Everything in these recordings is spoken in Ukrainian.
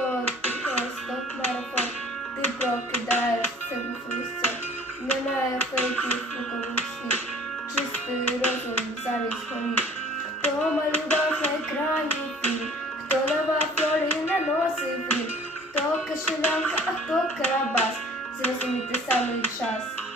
що ти просто марафон, ти прокидаєш себе лице. Немає фейків лукових слів, чистий розум замість голів. Хто малював на екрані ти, хто давав ролі наносив рік, хто кишенянка, а хто карабас, зрозуміти самий час.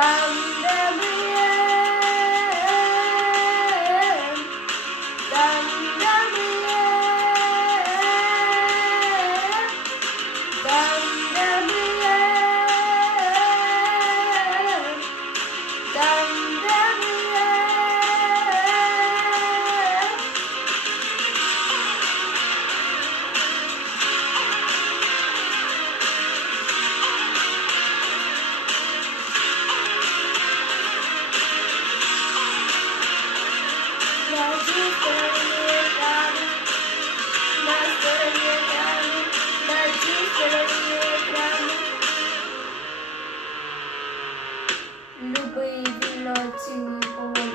down. Любий поволі,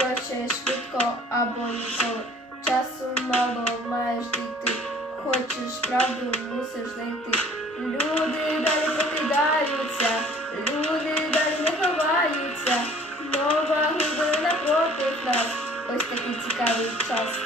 оцінюй швидко або ніколи. Часу мало маєш дійти, хочеш правду, мусиш знайти. Люди далі покидаються, люди далі не ховаються. Нова глибина проти нас. Ось такий цікавий час.